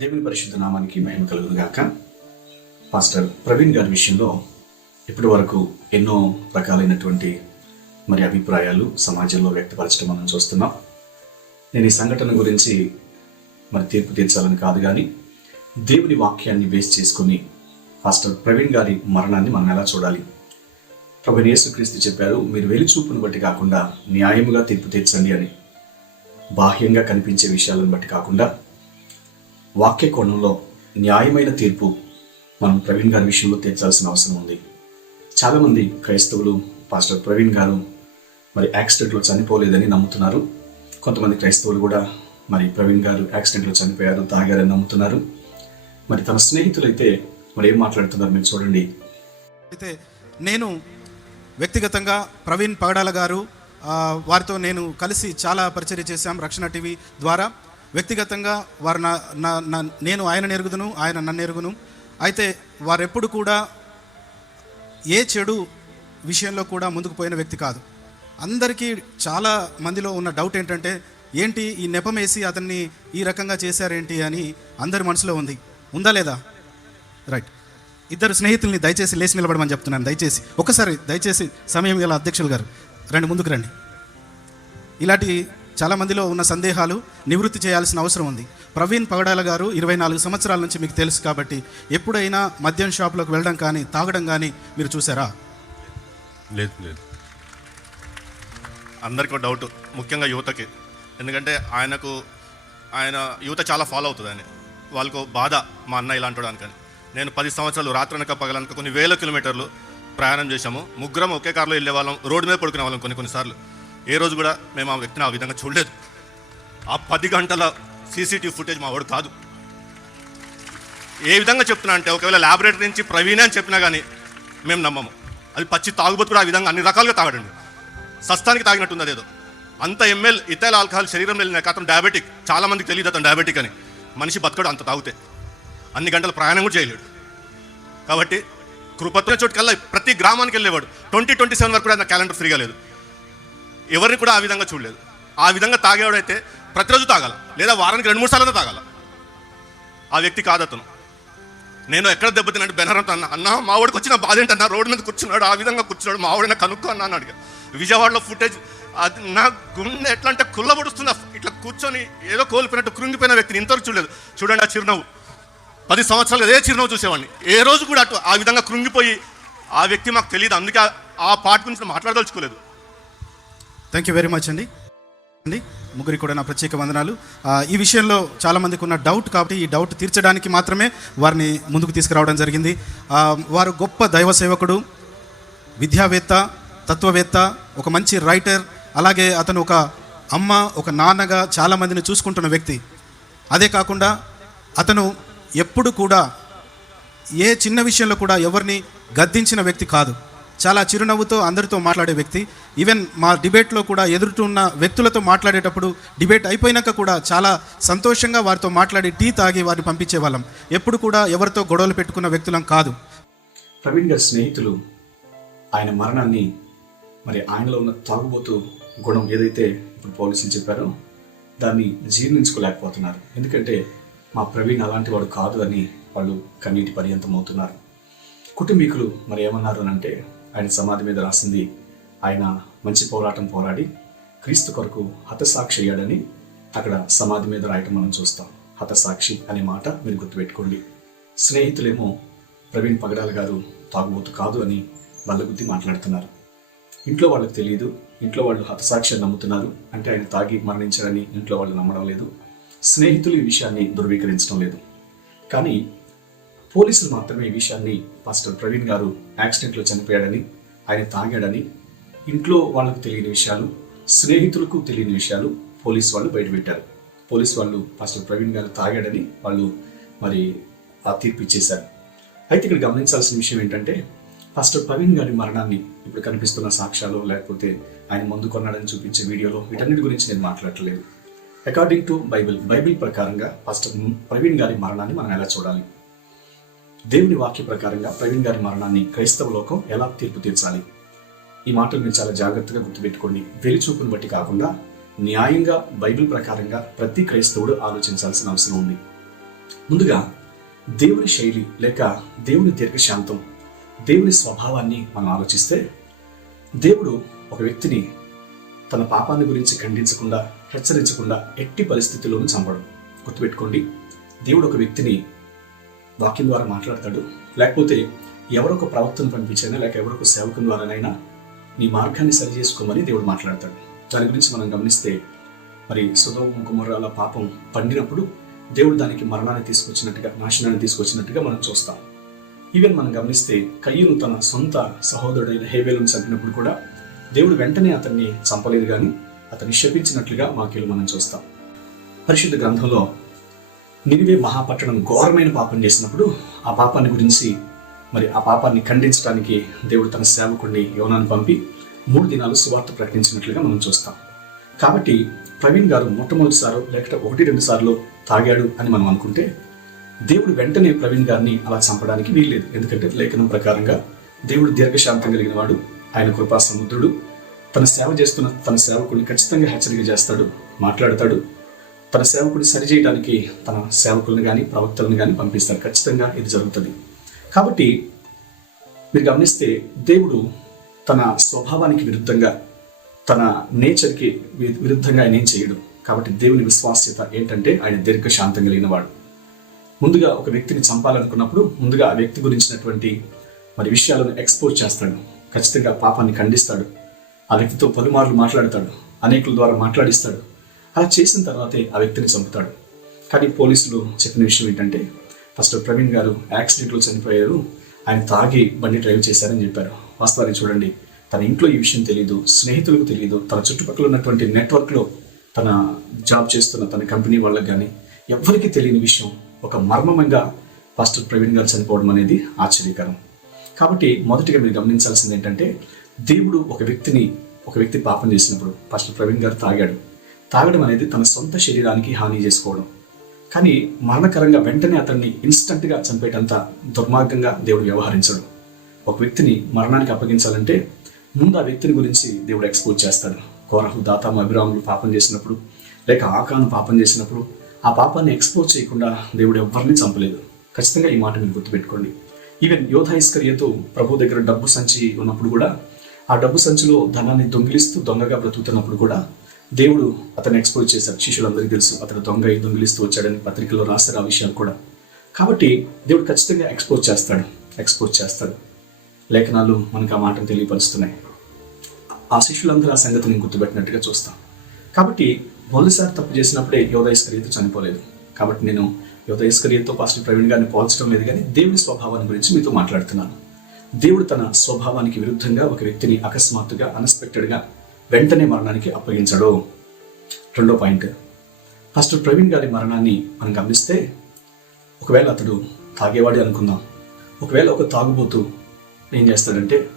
దేవుని పరిశుద్ధ నామానికి మహిమ కలుగుదుగాక పాస్టర్ ప్రవీణ్ గారి విషయంలో ఇప్పటి వరకు ఎన్నో రకాలైనటువంటి మరి అభిప్రాయాలు సమాజంలో వ్యక్తపరచడం మనం చూస్తున్నాం. నేను ఈ సంఘటన గురించి మరి తీర్పు తీర్చాలని కాదు కానీ దేవుని వాక్యాన్ని బేస్ చేసుకుని పాస్టర్ ప్రవీణ్ గారి మరణాన్ని మనం ఎలా చూడాలి? ప్రభు యేసుక్రీస్తు చెప్పారు మీరు వెలిచూపును బట్టి కాకుండా న్యాయముగా తీర్పు తీర్చండి అని. బాహ్యంగా కనిపించే విషయాలను బట్టి కాకుండా వాక్య కోణంలో న్యాయమైన తీర్పు మనం ప్రవీణ్ గారి విషయంలో తీర్చాల్సిన అవసరం ఉంది. చాలామంది క్రైస్తవులు పాస్టర్ ప్రవీణ్ గారు మరి యాక్సిడెంట్లో చనిపోలేదని నమ్ముతున్నారు. కొంతమంది క్రైస్తవులు కూడా మరి ప్రవీణ్ గారు యాక్సిడెంట్లో చనిపోయారు తాగారని నమ్ముతున్నారు. మరి తన స్నేహితులైతే మరి ఏం మాట్లాడుతున్నారు మీరు చూడండి. అయితే నేను వ్యక్తిగతంగా ప్రవీణ్ పగడాల గారు వారితో నేను కలిసి చాలా పరిచర్య చేశాం రక్షణ టీవీ ద్వారా. వ్యక్తిగతంగా వారు నా నా నేను ఆయన ఎరుగుదును ఆయన నన్ను ఎరుగును అయితే వారెప్పుడు కూడా ఏ చెడు విషయంలో కూడా ముందుకు పోయిన వ్యక్తి కాదు. అందరికీ చాలా మందిలో ఉన్న డౌట్ ఏంటంటే ఏంటి ఈ నెపమేసి అతన్ని ఈ రకంగా చేశారేంటి అని అందరి మనసులో ఉంది. ఉందా లేదా? రైట్. ఇద్దరు స్నేహితుల్ని దయచేసి లేచి నిలబడమని చెప్తున్నాను. దయచేసి ఒకసారి దయచేసి సమయం గల అధ్యక్షులు గారు రండి ముందుకు రండి. ఇలాంటి చాలా మందిలో ఉన్న సందేహాలు నివృత్తి చేయాల్సిన అవసరం ఉంది. ప్రవీణ్ పగడాల గారు ఇరవై నాలుగు సంవత్సరాల నుంచి మీకు తెలుసు కాబట్టి ఎప్పుడైనా మద్యం షాప్లోకి వెళ్ళడం కానీ తాగడం కానీ మీరు చూసారా? లేదు లేదు. అందరికీ డౌట్ ముఖ్యంగా యువతకి. ఎందుకంటే ఆయనకు ఆయన యువత చాలా ఫాలో అవుతుంది ఆయన వాళ్ళకు బాధ మా అన్న ఇలాంటి అనుకని. నేను పది సంవత్సరాలు రాత్రనక పగలనక కొన్ని వేల కిలోమీటర్లు ప్రయాణం చేశాము. ముగ్గురం ఒకే కారులో వెళ్ళే వాళ్ళం రోడ్డు మీద పడుకునే వాళ్ళం కొన్ని కొన్నిసార్లు ఏ రోజు కూడా మేము ఆ వ్యక్తిని ఆ విధంగా చూడలేదు. ఆ పది గంటల సీసీటీవీ ఫుటేజ్ మా వాడు కాదు. ఏ విధంగా చెప్తున్నా అంటే ఒకవేళ ల్యాబొరేటరీ నుంచి ప్రవీణ్ అని చెప్పినా కానీ మేము నమ్మము. అది పచ్చి తాగుబోతు కూడా ఆ విధంగా అన్ని రకాలుగా తాగడండి. సస్తానికి తాగినట్టుంది అదేదో అంత ఎంఎల్ ఇతైల్ ఆల్కహాల్ శరీరం వెళ్ళిన అతను డయాబెటిక్ చాలామందికి తెలియదు అతను డయాబెటిక్ అని. మనిషి బతకడు అంత తాగితే. అన్ని గంటల ప్రయాణం కూడా చేయలేడు. కాబట్టి కృపత్తున్న చోటుకల్లా ప్రతి గ్రామానికి వెళ్ళేవాడు. ట్వంటీ ట్వంటీ సెవెన్ వరకు కూడా ఆయన క్యాలెండర్ ఫ్రీగా లేదు. ఎవరిని కూడా ఆ విధంగా చూడలేదు. ఆ విధంగా తాగేవాడైతే ప్రతిరోజు తాగాల. లేదా వారానికి రెండు మూడు సార్లు తాగాల. ఆ వ్యక్తి కాదు అతను. నేను ఎక్కడ దెబ్బతిన్నాడు? బెనరంతో అన్న అన్న మా వాడికి వచ్చిన బాధ ఏంటన్నా? రోడ్డు మీద కూర్చున్నాడు ఆ విధంగా కూర్చున్నాడు మావాడిన కనుక్కో అన్న అని అడిగా. విజయవాడలో ఫుటేజ్ అది నా గుండె ఎట్లా అంటే కుల్లబడుతున్న ఇట్లా కూర్చొని ఏదో కోల్పోయినట్టు కృంగిపోయిన వ్యక్తిని ఇంతవరకు చూడలేదు. చూడండి ఆ చిరునవ్వు. పది సంవత్సరాలు అదే చిరునవ్వు చూసేవాడిని. ఏ రోజు కూడా అటు ఆ విధంగా కృంగిపోయి ఆ వ్యక్తి మాకు తెలియదు అందుకే ఆ- ఆ పాట గురించి మాట్లాడదలుచుకోలేదు. థ్యాంక్ యూ వెరీ మచ్ అండి అండి ముగ్గురికి కూడా నా ప్రత్యేక వందనాలు. ఈ విషయంలో చాలామందికి ఉన్న డౌట్ కాబట్టి ఈ డౌట్ తీర్చడానికి మాత్రమే వారిని ముందుకు తీసుకురావడం జరిగింది. వారు గొప్ప దైవ సేవకుడు విద్యావేత్త తత్వవేత్త ఒక మంచి రైటర్ అలాగే అతను ఒక అమ్మ ఒక నాన్నగా చాలామందిని చూసుకుంటున్న వ్యక్తి. అదే కాకుండా అతను ఎప్పుడు కూడా ఏ చిన్న విషయంలో కూడా ఎవరిని గద్దించిన వ్యక్తి కాదు. చాలా చిరునవ్వుతో అందరితో మాట్లాడే వ్యక్తి. ఈవెన్ మా డిబేట్లో కూడా ఎదురుతున్న వ్యక్తులతో మాట్లాడేటప్పుడు డిబేట్ అయిపోయినాక కూడా చాలా సంతోషంగా వారితో మాట్లాడి టీ తాగి వారిని పంపించే వాళ్ళం ఎప్పుడు కూడా ఎవరితో గొడవలు పెట్టుకున్న వ్యక్తులం కాదు. ప్రవీణ్ గారి స్నేహితులు ఆయన మరణాన్ని మరి ఆయనలో ఉన్న తాగుబోతు గుణం ఏదైతే ఇప్పుడు పోలీసులు చెప్పారో దాన్ని జీర్ణించుకోలేకపోతున్నారు. ఎందుకంటే మా ప్రవీణ్ అలాంటి వాడు కాదు అని వాళ్ళు కన్నీటి పర్యంతం అవుతున్నారు కుటుంబీకులు మరి ఏమన్నారు అంటే ఆయన సమాధి మీద రాసింది ఆయన మంచి పోరాటం పోరాడి క్రీస్తు కొరకు హతసాక్షి అయ్యాడని అక్కడ సమాధి మీద రాయటం మనం చూస్తాం. హతసాక్షి అనే మాట మీరు గుర్తుపెట్టుకోండి. స్నేహితులేమో ప్రవీణ్ పగడాల గారు తాగుబోతు కాదు అని బల్లగుద్ది మాట్లాడుతున్నారు. ఇంట్లో వాళ్ళకి తెలియదు ఇంట్లో వాళ్ళు హతసాక్షి నమ్ముతున్నారు అంటే ఆయన తాగి మరణించారని ఇంట్లో వాళ్ళు నమ్మడం లేదు. స్నేహితులు ఈ విషయాన్ని ధృవీకరించడం లేదు. కానీ పోలీసులు మాత్రమే ఈ విషయాన్ని పాస్టర్ ప్రవీణ్ గారు యాక్సిడెంట్లో చనిపోయాడని ఆయన తాగాడని ఇంట్లో వాళ్ళకు తెలియని విషయాలు స్నేహితులకు తెలియని విషయాలు పోలీస్ వాళ్ళు బయటపెట్టారు. పోలీస్ వాళ్ళు పాస్టర్ ప్రవీణ్ గారు తాగాడని వాళ్ళు మరి ఆ తీర్పు ఇచ్చేశారు. అయితే ఇక్కడ గమనించాల్సిన విషయం ఏంటంటే పాస్టర్ ప్రవీణ్ గారి మరణాన్ని ఇప్పుడు కనిపిస్తున్న సాక్ష్యాలు లేకపోతే ఆయన ముందు కొన్నాడని చూపించే వీడియోలో వీటన్నిటి గురించి నేను మాట్లాడలేదు అకార్డింగ్ టు బైబిల్ బైబిల్ ప్రకారంగా పాస్టర్ ప్రవీణ్ గారి మరణాన్ని మనం ఎలా చూడాలి? దేవుని వాక్య ప్రకారంగా ప్రవీణ్ గారి మరణాన్ని క్రైస్తవ లోకం ఎలా తీర్పు తీర్చాలి? ఈ మాటలు మీరు చాలా జాగ్రత్తగా గుర్తుపెట్టుకోండి. వెలిచూపును బట్టి కాకుండా న్యాయంగా బైబిల్ ప్రకారంగా ప్రతి క్రైస్తవుడు ఆలోచించాల్సిన అవసరం ఉంది. ముందుగా దేవుని శైలి లేక దేవుని దీర్ఘశాంతం దేవుని స్వభావాన్ని మనం ఆలోచిస్తే దేవుడు ఒక వ్యక్తిని తన పాపాన్ని గురించి ఖండించకుండా హెచ్చరించకుండా ఎట్టి పరిస్థితుల్లోనూ చంపడం. గుర్తుపెట్టుకోండి దేవుడు ఒక వ్యక్తిని వాక్యం ద్వారా మాట్లాడతాడు. లేకపోతే ఎవరొక ప్రవక్తను పంపించైనా లేక ఎవరొక సేవకుని ద్వారానైనా నీ మార్గాన్ని సరి చేసుకోమని దేవుడు మాట్లాడతాడు. దాని గురించి మనం గమనిస్తే మరి సుధోమ కుమరాల పాపం పండినప్పుడు దేవుడు దానికి మరణాన్ని తీసుకొచ్చినట్టుగా నాశనాన్ని తీసుకొచ్చినట్టుగా మనం చూస్తాం. ఈవెన్ మనం గమనిస్తే కయ్యను తన సొంత సహోదరుడైన హేవేలను చంపినప్పుడు కూడా దేవుడు వెంటనే అతన్ని చంపలేదు కానీ అతన్ని శపించినట్లుగా వాక్యలు మనం చూస్తాం. పరిశుద్ధ గ్రంథంలో నినివే మహాపట్టణం ఘోరమైన పాపం చేసినప్పుడు ఆ పాపాన్ని గురించి మరి ఆ పాపాన్ని ఖండించడానికి దేవుడు తన సేవకుడిని యోనాన్ని పంపి మూడు దినాలు సువార్త ప్రకటించినట్లుగా మనం చూస్తాం. కాబట్టి ప్రవీణ్ గారు మొట్టమొదటిసారి లేకపోతే ఒకటి రెండు సార్లు తాగాడు అని మనం అనుకుంటే దేవుడు వెంటనే ప్రవీణ్ గారిని అలా చంపడానికి వీల్లేదు. ఎందుకంటే లేఖనం ప్రకారంగా దేవుడు దీర్ఘశాంతం కలిగిన వాడు ఆయన కృపా సముద్రుడు తన సేవ చేస్తున్న తన సేవకుడిని ఖచ్చితంగా హెచ్చరిక చేస్తాడు మాట్లాడతాడు తన సేవకుడిని సరిచేయడానికి తన సేవకుల్ని కానీ ప్రవక్తలను కానీ పంపిస్తాడు. ఖచ్చితంగా ఇది జరుగుతుంది. కాబట్టి మీరు గమనిస్తే దేవుడు తన స్వభావానికి విరుద్ధంగా తన నేచర్కి వి- విరుద్ధంగా ఆయన ఏం చేయడు. కాబట్టి దేవుని విశ్వాస్యత ఏంటంటే ఆయన దీర్ఘశాంతం కలిగినవాడు ముందుగా ఒక వ్యక్తిని చంపాలనుకున్నప్పుడు ముందుగా ఆ వ్యక్తి గురించినటువంటి మరి విషయాలను ఎక్స్పోజ్ చేస్తాడు. ఖచ్చితంగా పాపాన్ని ఖండిస్తాడు. ఆ వ్యక్తితో పలుమార్లు మాట్లాడతాడు. అనేకుల ద్వారా మాట్లాడిస్తాడు. అలా చేసిన తర్వాతే ఆ వ్యక్తిని చంపుతాడు. కానీ పోలీసులు చెప్పిన విషయం ఏంటంటే ఫస్ట్ ప్రవీణ్ గారు యాక్సిడెంట్లో చనిపోయారు ఆయన తాగి బండి డ్రైవ్ చేశారని చెప్పారు. వాస్తవానికి చూడండి. తన ఇంట్లో ఈ విషయం తెలియదు స్నేహితులకు తెలియదు తన చుట్టుపక్కల ఉన్నటువంటి నెట్వర్క్లో తన జాబ్ చేస్తున్న తన కంపెనీ వాళ్ళకి కానీ ఎవ్వరికీ తెలియని విషయం. ఒక మర్మమంగా పాస్టర్ ప్రవీణ్ గారు చనిపోవడం అనేది ఆశ్చర్యకరం. కాబట్టి మొదటిగా మీరు గమనించాల్సింది ఏంటంటే దేవుడు ఒక వ్యక్తిని ఒక వ్యక్తి పాపం చేసినప్పుడు పాస్టర్ ప్రవీణ్ గారు తాగాడు. తాగడం అనేది తన సొంత శరీరానికి హాని చేసుకోవడం. కానీ మరణకరంగా వెంటనే అతన్ని ఇన్స్టంట్గా చంపేటంత దుర్మార్గంగా దేవుడు వ్యవహరించడు. ఒక వ్యక్తిని మరణానికి అప్పగించాలంటే ముందు ఆ వ్యక్తిని గురించి దేవుడు ఎక్స్పోజ్ చేస్తాడు. కోరహు దాతాము అభిరాములు పాపం చేసినప్పుడు లేక ఆకాను పాపం చేసినప్పుడు ఆ పాపాన్ని ఎక్స్పోజ్ చేయకుండా దేవుడు ఎవరిని చంపలేదు. ఖచ్చితంగా ఈ మాట మీరు గుర్తుపెట్టుకోండి. ఈవెన్ యోధ ఇస్కరియతో ప్రభు దగ్గర డబ్బు సంచి ఉన్నప్పుడు కూడా ఆ డబ్బు సంచిలో ధనాన్ని దొంగిలిస్తూ దొంగగా బ్రతుకుతున్నప్పుడు కూడా దేవుడు అతను ఎక్స్పోజ్ చేశారు శిష్యులందరికీ తెలుసు అతను దొంగ దొంగిలిస్తూ వచ్చాడని పత్రికలో రాస్తారు ఆ విషయాలు కూడా. కాబట్టి దేవుడు ఖచ్చితంగా ఎక్స్పోజ్ చేస్తాడు. ఎక్స్పోజ్ చేస్తాడు. లేఖనాలు మనకు ఆ మాటను తెలియపరుస్తున్నాయి. ఆ శిష్యులందరూ ఆ సంగతిని గుర్తుపెట్టినట్టుగా చూస్తాం. కాబట్టి మొదటిసారి తప్పు చేసినప్పుడే యోధైస్కర్యత చనిపోలేదు. కాబట్టి నేను యోధైస్కర్యతో పాస్టర్ ప్రవీణ్ గారిని పోల్చడం లేదు కానీ దేవుని స్వభావాన్ని గురించి మీతో మాట్లాడుతున్నాను. దేవుడు తన స్వభావానికి విరుద్ధంగా ఒక వ్యక్తిని అకస్మాత్తుగా అన్ఎక్స్పెక్టెడ్గా వెంటనే మరణానికి అప్పగించడు. రెండో పాయింట్. ఫస్ట్ ప్రవీణ్ గారి మరణాన్ని మనం గమనిస్తే ఒకవేళ అతడు తాగేవాడే అనుకుందాం. ఒకవేళ ఒక తాగుబోతు ఏం చేస్తాడంటే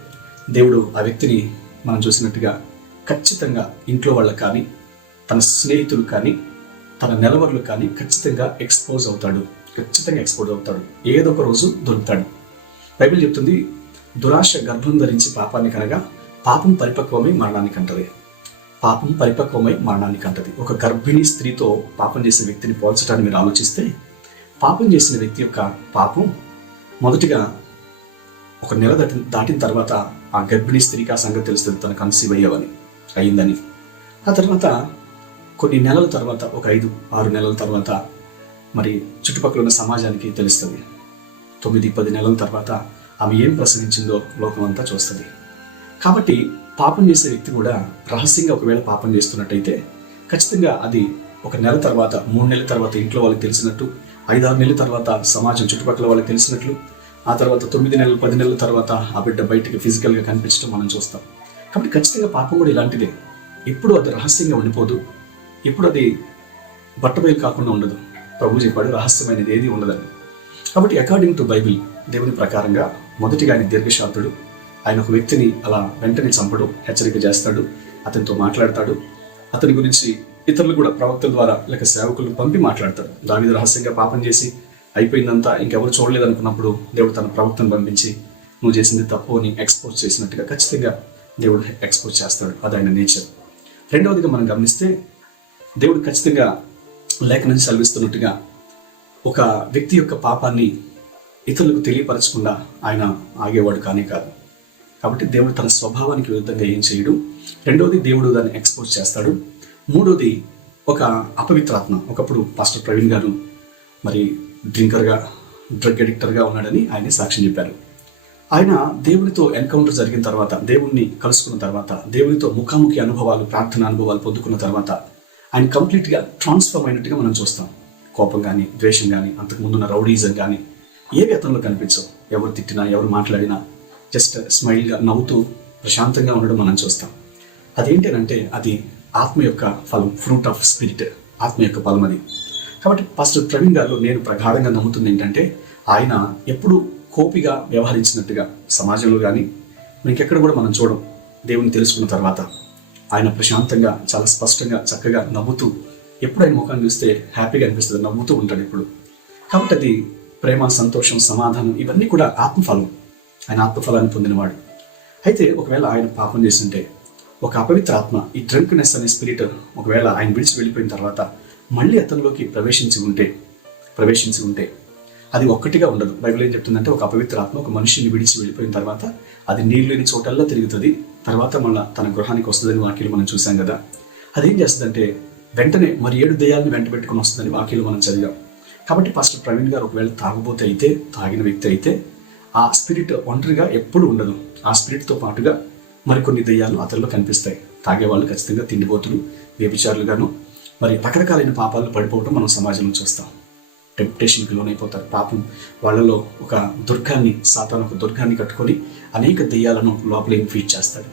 దేవుడు ఆ వ్యక్తిని మనం చూసినట్టుగా ఖచ్చితంగా ఇంట్లో వాళ్ళకు కానీ తన స్నేహితులు కానీ తన నెలవర్లు కానీ ఖచ్చితంగా ఎక్స్పోజ్ అవుతాడు. ఖచ్చితంగా ఎక్స్పోజ్ అవుతాడు. ఏదో ఒక రోజు దొరుకుతాడు. బైబిల్ చెప్తుంది దురాశ గర్భం ధరించి పాపాన్ని కనగా పాపం పరిపక్వమై మరణానికి అంటది పాపం పరిపక్వమై మరణానికి అంటది ఒక గర్భిణీ స్త్రీతో పాపం చేసిన వ్యక్తిని పోల్చడాన్ని మీరు ఆలోచిస్తే పాపం చేసిన వ్యక్తి యొక్క పాపం మొదటిగా ఒక నెల దాటి దాటిన తర్వాత ఆ గర్భిణీ స్త్రీకి ఆ సంగతి తెలుస్తుంది తన కన్సీవ్ అయ్యావని అయిందని ఆ తర్వాత కొన్ని నెలల తర్వాత ఒక ఐదు ఆరు నెలల తర్వాత మరి చుట్టుపక్కల ఉన్న సమాజానికి తెలుస్తుంది. తొమ్మిది పది నెలల తర్వాత ఆమె ఏం ప్రసవించిందో లోకమంతా చూస్తుంది. కాబట్టి పాపం చేసే వ్యక్తి కూడా రహస్యంగా ఒకవేళ పాపం చేస్తున్నట్టయితే ఖచ్చితంగా అది ఒక నెల తర్వాత మూడు నెలల తర్వాత ఇంట్లో వాళ్ళకి తెలిసినట్టు ఐదారు నెలల తర్వాత సమాజం చుట్టుపక్కల వాళ్ళకి తెలిసినట్లు ఆ తర్వాత తొమ్మిది నెలలు పది నెలల తర్వాత ఆ బిడ్డ బయటకు ఫిజికల్గా కనిపించడం మనం చూస్తాం. కాబట్టి ఖచ్చితంగా పాపం కూడా ఇలాంటిదే. ఎప్పుడు అది రహస్యంగా ఉండిపోదు. ఎప్పుడు అది బట్టబయలు కాకుండా ఉండదు. ప్రభు చెప్పాడు రహస్యమైనది ఏది ఉండదని కాబట్టి అకార్డింగ్ టు బైబిల్ దేవుని ప్రకారంగా మొదటిగా ఆయన దీర్ఘశాంతుడు ఆయన ఒక వ్యక్తిని అలా వెంటనే చంపడం హెచ్చరిక చేస్తాడు అతనితో మాట్లాడతాడు. అతని గురించి ఇతరులు కూడా ప్రవక్తల ద్వారా లేక సేవకులను పంపి మాట్లాడతారు. దాని రహస్యంగా పాపం చేసి అయిపోయిందంతా ఇంకెవరు చూడలేదు అనుకున్నప్పుడు దేవుడు తన ప్రవక్తను పంపించి నువ్వు చేసింది తప్పు అని ఎక్స్పోజ్ చేసినట్టుగా ఖచ్చితంగా దేవుడు ఎక్స్పోజ్ చేస్తాడు. అది ఆయన నేచర్ రెండవదిగా మనం గమనిస్తే దేవుడు ఖచ్చితంగా లేఖనం సెలవిస్తున్నట్టుగా ఒక వ్యక్తి యొక్క పాపాన్ని ఇతరులకు తెలియపరచకుండా ఆయన ఆగేవాడు కానే కాదు. కాబట్టి దేవుడు తన స్వభావానికి విరుద్ధంగా ఏం చేయడు. రెండోది దేవుడు దాన్ని ఎక్స్పోజ్ చేస్తాడు. మూడోది ఒక అపవిత్రాత్మ ఒకప్పుడు పాస్టర్ ప్రవీణ్ గారు మరి డ్రింకర్గా డ్రగ్ అడిక్టర్గా ఉన్నాడని ఆయన సాక్ష్యం చెప్పారు. ఆయన దేవునితో ఎన్కౌంటర్ జరిగిన తర్వాత దేవుణ్ణి కలుసుకున్న తర్వాత దేవునితో ముఖాముఖి అనుభవాలు ప్రార్థన అనుభవాలు పొందుకున్న తర్వాత ఆయన కంప్లీట్గా ట్రాన్స్ఫార్మ్ అయినట్టుగా మనం చూస్తాం. కోపం కానీ ద్వేషం కానీ అంతకు ముందున్న రౌడీజం కానీ ఏవి అతనిలో కనిపించవు. ఎవరు తిట్టినా ఎవరు మాట్లాడినా జస్ట్ స్మైల్గా నవ్వుతూ ప్రశాంతంగా ఉండడం మనం చూస్తాం. అదేంటంటే అది ఆత్మ యొక్క ఫలం ఫ్రూట్ ఆఫ్ స్పిరిట్ ఆత్మ యొక్క ఫలం అది. కాబట్టి ఫస్ట్ ప్రవీణ్ గారు నేను ప్రగాఢంగా నమ్ముతుంది ఏంటంటే ఆయన ఎప్పుడు కోపిగా వ్యవహరించినట్టుగా సమాజంలో కానీ ఇంకెక్కడ కూడా మనం చూడం దేవుని తెలుసుకున్న తర్వాత. ఆయన ప్రశాంతంగా చాలా స్పష్టంగా చక్కగా నవ్వుతూ ఎప్పుడు ఆయన ముఖాన్ని చూస్తే హ్యాపీగా అనిపిస్తుంది నవ్వుతూ ఉంటాడు ఇప్పుడు కాబట్టి అది ప్రేమ సంతోషం సమాధానం ఇవన్నీ కూడా ఆత్మఫలం. ఆయన ఆత్మఫలాన్ని పొందినవాడు. అయితే ఒకవేళ ఆయన పాపం చేస్తుంటే ఒక అపవిత్ర ఆత్మ ఈ డ్రంక్నెస్ అనే స్పిరిట్ ఒకవేళ ఆయన విడిచి వెళ్ళిపోయిన తర్వాత మళ్ళీ అతనిలోకి ప్రవేశించి ఉంటే ప్రవేశించి ఉంటే అది ఒక్కటిగా ఉండదు. బైబిల్ ఏం చెప్తుందంటే ఒక అపవిత్ర ఆత్మ ఒక మనిషిని విడిచి వెళ్ళిపోయిన తర్వాత అది నీళ్ళు లేని చోటల్లో తిరుగుతుంది. తర్వాత మళ్ళీ తన గృహానికి వస్తుందని వాక్యలు మనం చూసాం కదా. అదేం చేస్తుందంటే వెంటనే మరి ఏడు దయాలను వెంట పెట్టుకుని వస్తుందని వాక్యలు మనం చదివాం. కాబట్టి ఫస్ట్ ప్రవీణ్ గారు ఒకవేళ తాగుబోతే అయితే తాగిన వ్యక్తి అయితే ఆ స్పిరిట్ ఒంటరిగా ఎప్పుడు ఉండదు. ఆ స్పిరిట్తో పాటుగా మరికొన్ని దెయ్యాలు అతనిలో కనిపిస్తాయి. తాగేవాళ్ళు ఖచ్చితంగా తిండిపోతులు వ్యభిచారులుగాను. మరి రకరకాలైన పాపాలు పడిపోవడం మనం సమాజంలో చూస్తాం. టెంప్టేషన్కి లోనైపోతారు. పాపం వాళ్ళలో ఒక దుర్గాన్ని సాతాను ఒక దుర్గాన్ని కట్టుకొని అనేక దెయ్యాలను లోపల ఫీడ్ చేస్తాడు.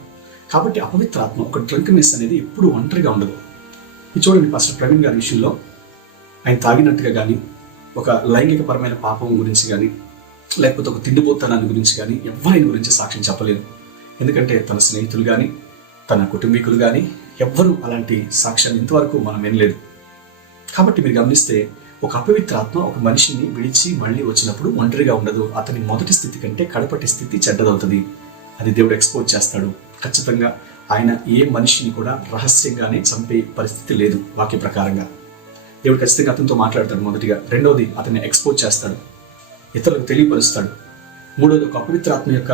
కాబట్టి అపవిత్ర ఆత్మ ఒక డ్రంక్నెస్ అనేది ఎప్పుడు ఒంటరిగా ఉండదు. ఇది చూడండి పాస్టర్ ప్రవీణ్ గారి విషయంలో. ఆయన తాగినట్టుగా కానీ ఒక లైంగికపరమైన పాపం గురించి కానీ లేకపోతే ఒక తిండిపోతనాన్ని గురించి కానీ ఎవరైన గురించి సాక్ష్యం చెప్పలేదు. ఎందుకంటే తన స్నేహితులు కానీ తన కుటుంబీకులు కానీ ఎవ్వరూ అలాంటి సాక్ష్యాన్ని ఇంతవరకు మనం వినలేదు. కాబట్టి మీరు గమనిస్తే ఒక అపవిత్ర ఆత్మ ఒక మనిషిని విడిచి మళ్ళీ వచ్చినప్పుడు ఒంటరిగా ఉండదు. అతని మొదటి స్థితి కంటే కడపటి స్థితి చెడ్డదవుతుంది. అది దేవుడు ఎక్స్పోజ్ చేస్తాడు. ఖచ్చితంగా ఆయన ఏ మనిషిని కూడా రహస్యంగానే చంపే పరిస్థితి లేదు వాక్య ప్రకారంగా. దేవుడు ఖచ్చితంగా అతనితో మాట్లాడతాడు మొదటిగా. రెండవది అతన్ని ఎక్స్పోజ్ చేస్తాడు. ఇతరులకు తెలియపరుస్తాడు. మూడోది ఒక అపవిత్రాత్మ యొక్క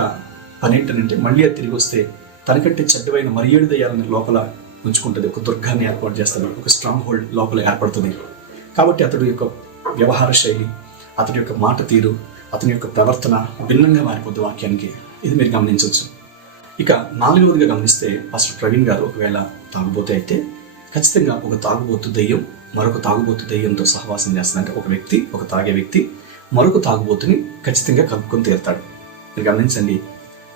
పని ఏంటంటే మళ్ళీ అది తిరిగి వస్తే తనకంటే చెడ్డమైన మరి ఏడు దయ్యాలను లోపల ఉంచుకుంటుంది. ఒక దుర్గాన్ని ఏర్పాటు చేస్తాడు. ఒక స్ట్రాంగ్ హోల్డ్ లోపల ఏర్పడుతుంది. కాబట్టి అతడు యొక్క వ్యవహార శైలి అతని యొక్క మాట తీరు అతని యొక్క ప్రవర్తన భిన్నంగా మారిపోద్ది వాక్యానికి. ఇది మీరు గమనించవచ్చు. ఇక నాలుగవదిగా గమనిస్తే ఫస్ట్ ప్రవీణ్ గారు ఒకవేళ తాగుబోతే అయితే ఖచ్చితంగా ఒక తాగుబోతు దెయ్యం మరొక తాగుబోతు దెయ్యంతో సహవాసం చేస్తుందంటే ఒక వ్యక్తి ఒక తాగే వ్యక్తి మరొక తాగుబోతుని ఖచ్చితంగా కలుపుకొని తీరుతాడు. మీరు గమనించండి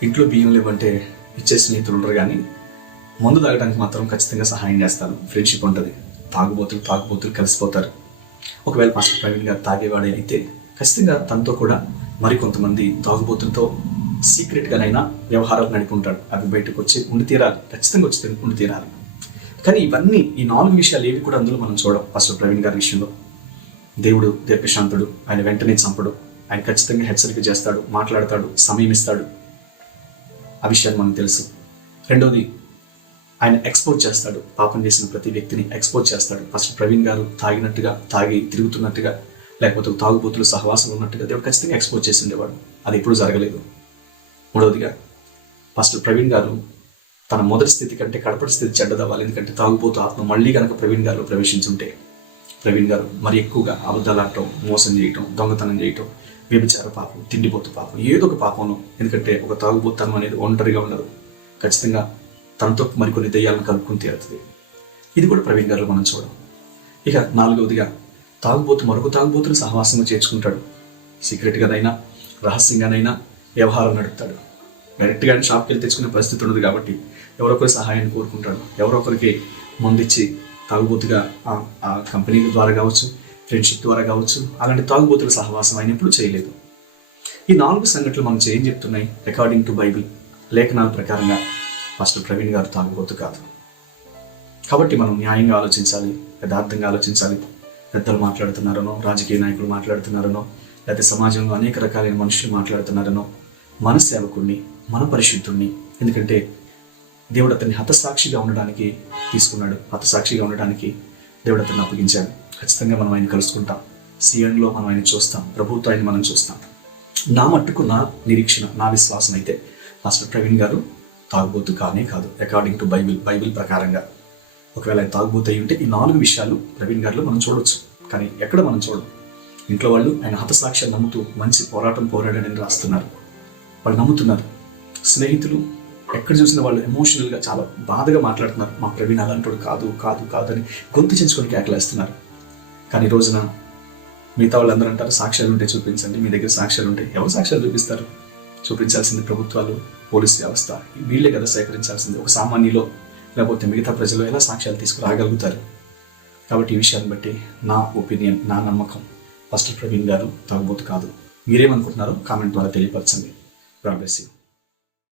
ఇంట్లో బియ్యం లేవంటే ఇచ్చే స్నేహితులు ఉండరు కానీ మందు తాగడానికి మాత్రం ఖచ్చితంగా సహాయం చేస్తారు. ఫ్రెండ్షిప్ ఉంటుంది. తాగుబోతులు తాగుబోతులు కలిసిపోతారు. ఒకవేళ మాస్టర్ ప్రవీణ్ గారు తాగేవాడే అయితే ఖచ్చితంగా తనతో కూడా మరికొంతమంది తాగుబోతులతో సీక్రెట్గానైనా వ్యవహారాలు నడుపుకుంటాడు. అవి బయటకు వచ్చి ఉండి తీరాలి. ఖచ్చితంగా వచ్చి ఉండి తీరాలి. కానీ ఇవన్నీ ఈ నాలుగు విషయాలు ఏవి కూడా అందులో మనం చూడం ఫస్ట్ ప్రవీణ్ గారి విషయంలో. దేవుడు దీర్ఘశాంతుడు ఆయన వెంటనే చంపడు. ఆయన ఖచ్చితంగా హెచ్చరిక చేస్తాడు మాట్లాడతాడు సమయం ఇస్తాడు. ఆ విషయాన్ని మనకు తెలుసు. రెండోది ఆయన ఎక్స్పోజ్ చేస్తాడు. పాపం చేసిన ప్రతి వ్యక్తిని ఎక్స్పోజ్ చేస్తాడు. ఫస్ట్ ప్రవీణ్ గారు తాగినట్టుగా తాగి తిరుగుతున్నట్టుగా లేకపోతే తాగుబోతులు సహవాసం ఉన్నట్టుగా దేవుడు ఖచ్చితంగా ఎక్స్పోజ్ చేసి ఉండేవాడు. అది ఎప్పుడు జరగలేదు. మూడవదిగా ఫస్ట్ ప్రవీణ్ గారు తన మొదటి స్థితి కంటే కడపటి స్థితి చెడ్డదవ్వాలి. ఎందుకంటే తాగుబోతు ఆత్మ మళ్ళీ కనుక ప్రవీణ్ గారు ప్రవేశించుంటే ప్రవీణ్ గారు మరి ఎక్కువగా అబద్ధాలు ఆడటం మోసం చేయటం దొంగతనం చేయటం వ్యభిచార పాపం తిండిపోతు పాపం ఏదో ఒక పాపం ఎందుకంటే ఒక తాగుబోతనం అనేది ఒంటరిగా ఉండదు. ఖచ్చితంగా తనతో మరికొన్ని దెయ్యాలను కలుపుకొని తీరుతుంది. ఇది కూడా ప్రవీణ్ గారు మనం చూడం ఇక నాలుగవదిగా తాగుబోతు మరొక తాగుబోతును సహవాసంగా చేర్చుకుంటాడు. సీక్రెట్గానైనా రహస్యంగానైనా వ్యవహారం నడుపుతాడు. డైరెక్ట్గా షాప్కి వెళ్ళి తెచ్చుకునే పరిస్థితి ఉండదు కాబట్టి ఎవరొకరి సహాయాన్ని కోరుకుంటాడు. ఎవరొకరికి ముందిచ్చి తాగుబోతుగా ఆ- కంపెనీల ద్వారా కావచ్చు ఫ్రెండ్షిప్ ద్వారా కావచ్చు అలాంటి తాగుబోతుల సహవాసం అయినప్పుడు చేయలేదు. ఈ నాలుగు సంఘటనలు మనం ఏం చెప్తున్నాయి? అకార్డింగ్ టు బైబిల్ లేఖనాల ప్రకారంగా ఫస్ట్ ప్రవీణ్ గారు తాగుబోతు కాదు. కాబట్టి మనం న్యాయంగా ఆలోచించాలి యథార్థంగా ఆలోచించాలి. పెద్దలు మాట్లాడుతున్నారనో రాజకీయ నాయకులు మాట్లాడుతున్నారనో లేకపోతే సమాజంలో అనేక రకాలైన మనుషులు మాట్లాడుతున్నారనో మన సేవకుణ్ణి మన పరిశుద్ధుణ్ణి ఎందుకంటే దేవుడు అతన్ని హతసాక్షిగా ఉండడానికి తీసుకున్నాడు. హతసాక్షిగా ఉండడానికి దేవుడు అతన్ని అప్పగించాడు. ఖచ్చితంగా మనం ఆయన కలుసుకుంటాం. సీఎన్లో మనం ఆయన చూస్తాం. ప్రభుత్వం ఆయన మనం చూస్తాం. నా మట్టుకు నా నిరీక్షణ నా విశ్వాసం అయితే పాస్టర్ ప్రవీణ్ గారు తాగుబోతు కానే కాదు. అకార్డింగ్ టు బైబిల్ బైబిల్ ప్రకారంగా. ఒకవేళ ఆయన తాగుబోతు అయి ఉంటే ఈ నాలుగు విషయాలు ప్రవీణ్ గారిలో మనం చూడవచ్చు కానీ ఎక్కడ మనం చూడం ఇంట్లో వాళ్ళు ఆయన హతసాక్ష్యం నమ్ముతూ మంచి పోరాటం పోరాడాడని రాస్తున్నారు. వాళ్ళు నమ్ముతున్నారు. స్నేహితులు ఎక్కడ చూసిన వాళ్ళు ఎమోషనల్గా చాలా బాధగా మాట్లాడుతున్నారు. మా ప్రవీణ్ అలాంటి కాదు కాదు కాదు అని గొంతు చేసుకొని కేకలేస్తున్నారు. కానీ రోజున మిగతా వాళ్ళందరూ అంటారు సాక్ష్యాలు ఉంటే చూపించండి మీ దగ్గర సాక్ష్యాలు ఉంటే ఎవరు సాక్ష్యాలు చూపిస్తారు? చూపించాల్సింది ప్రభుత్వాలు పోలీస్ వ్యవస్థ వీళ్ళే కదా సేకరించాల్సింది. ఒక సామాన్యులో లేకపోతే మిగతా ప్రజలు ఎలా సాక్ష్యాలు తీసుకురాగలుగుతారు? కాబట్టి ఈ విషయాన్ని బట్టి నా ఒపీనియన్ నా నమ్మకం ఫస్ట్ ప్రవీణ్ గారు తాగుబోతు కాదు. మీరేమనుకుంటున్నారో కామెంట్ ద్వారా తెలియపరచండి. ప్రాబ్లెస్ యూ.